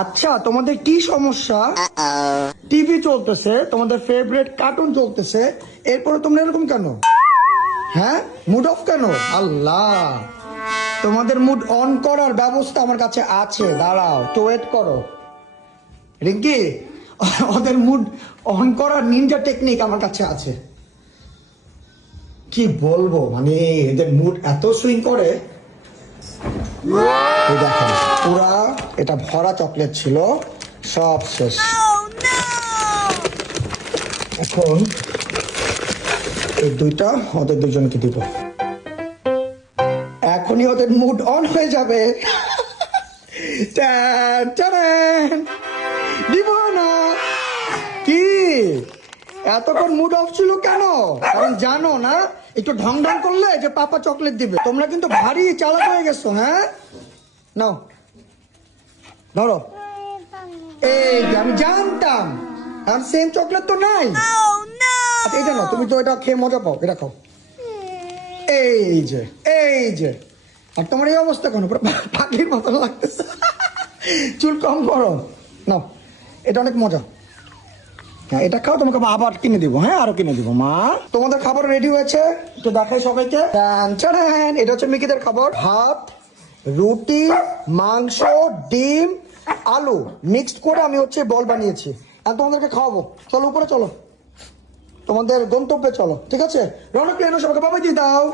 আচ্ছা তোমাদের কি সমস্যা? টিভি চলতেছে তোমাদের ফেভারিট কার্টুন চলতেছে এরপরে তোমরা এরকম কেন? হ্যাঁ? মুড অফ কেন? আল্লাহ। তোমাদের মুড অন করার ব্যবস্থা আমার কাছে আছে দাঁড়াও তো ওয়েট করো। রিঙ্কি ওদের মুড অন করার নিনজা টেকনিক আমার কাছে আছে। কি বলব মানে এদের মুড এত সুইং করে। এই দেখেন, পুরা এটা ভরা চকলেট ছিল, সব শেষ। এখন এই দুইটা ওদের দুজনকে দিব। এখনই ওদের মুড অন হয়ে যাবে। দিব না। কি? এতক্ষণ মুড অফ ছিল কেন? কারণ জানো না, একটু ঢং ঢং করলে যে পাপা চকলেট দিবে, তোমরা কিন্তু ভারী চালাক হয়ে গেছো হ্যাঁ? নাও ধরো এই যে আমি জানতাম আর সেম চকলেট তো নাই আচ্ছা এই জানো তুমি তো এটা খেয়ে মজা পাও এটা খাও। এই যে এই যে। আর তোমার এই অবস্থা কেন? পাখির মতন লাগতেছে। চুল কম করো নাও এটা অনেক মজা। হ্যাঁ এটা খাও তোমাকে আবার কিনে দিব হ্যাঁ আরও কিনে দিব মা। তোমাদের খাবার রেডি হয়েছে? তো দেখাই সবাইকে। এটা হচ্ছে মিকিদের খাবার। ভাত রুটি, মাংস, ডিম, আলু। মিক্সড করে আমি হচ্ছে বল বানিয়েছি। আর তোমাদেরকে খাওয়াবো। চলো উপরে চলো। তোমাদের গন্তব্যে চলো। ঠিক আছে? রনক এনো সবাইকে বাবাই দিয়ে দাও।